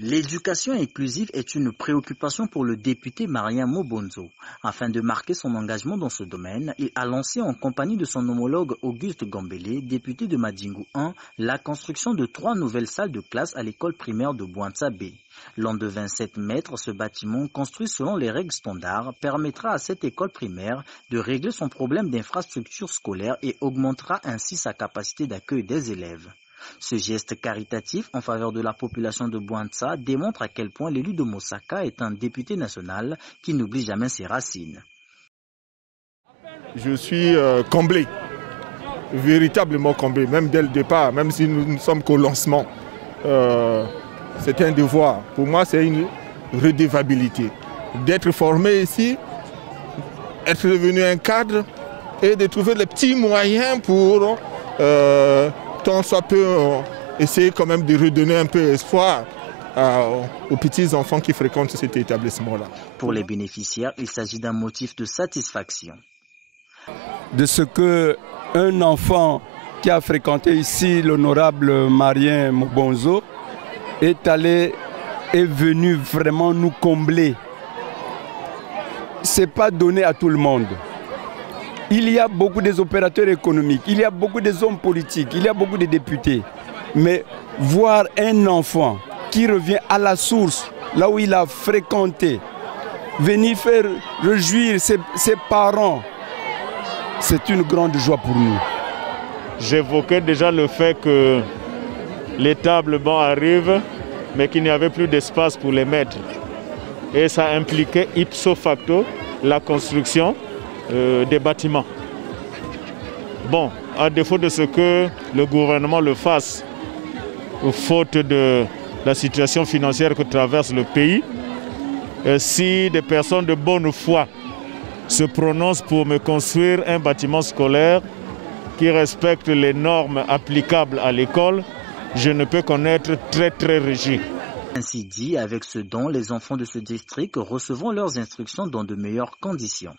L'éducation inclusive est une préoccupation pour le député Marien Mobonzo. Afin de marquer son engagement dans ce domaine, il a lancé en compagnie de son homologue Auguste Gambélé, député de Madingu 1, la construction de 3 nouvelles salles de classe à l'école primaire de Bouantsa B. Long de 27 mètres, ce bâtiment, construit selon les règles standards, permettra à cette école primaire de régler son problème d'infrastructure scolaire et augmentera ainsi sa capacité d'accueil des élèves. Ce geste caritatif en faveur de la population de Bouantsa démontre à quel point l'élu de Mosaka est un député national qui n'oublie jamais ses racines. Je suis comblé, véritablement comblé, même dès le départ, même si nous ne sommes qu'au lancement. C'est un devoir. Pour moi, c'est une redevabilité. D'être formé ici, être devenu un cadre et de trouver les petits moyens pour... tant soit peu essayer quand même de redonner un peu espoir aux petits enfants qui fréquentent cet établissement-là. Pour les bénéficiaires, il s'agit d'un motif de satisfaction. De ce qu'un enfant qui a fréquenté ici l'honorable Marien Mobonzo est venu vraiment nous combler. Ce n'est pas donné à tout le monde. Il y a beaucoup des opérateurs économiques, il y a beaucoup des hommes politiques, il y a beaucoup de députés. Mais voir un enfant qui revient à la source, là où il a fréquenté, venir faire réjouir ses parents, c'est une grande joie pour nous. J'évoquais déjà le fait que les tables bancs arrivent, mais qu'il n'y avait plus d'espace pour les mettre. Et ça impliquait ipso facto la construction des bâtiments. Bon, à défaut de ce que le gouvernement le fasse, faute de la situation financière que traverse le pays, si des personnes de bonne foi se prononcent pour me construire un bâtiment scolaire qui respecte les normes applicables à l'école, je ne peux qu'en être très réjoui. Ainsi dit, avec ce don, les enfants de ce district recevront leurs instructions dans de meilleures conditions.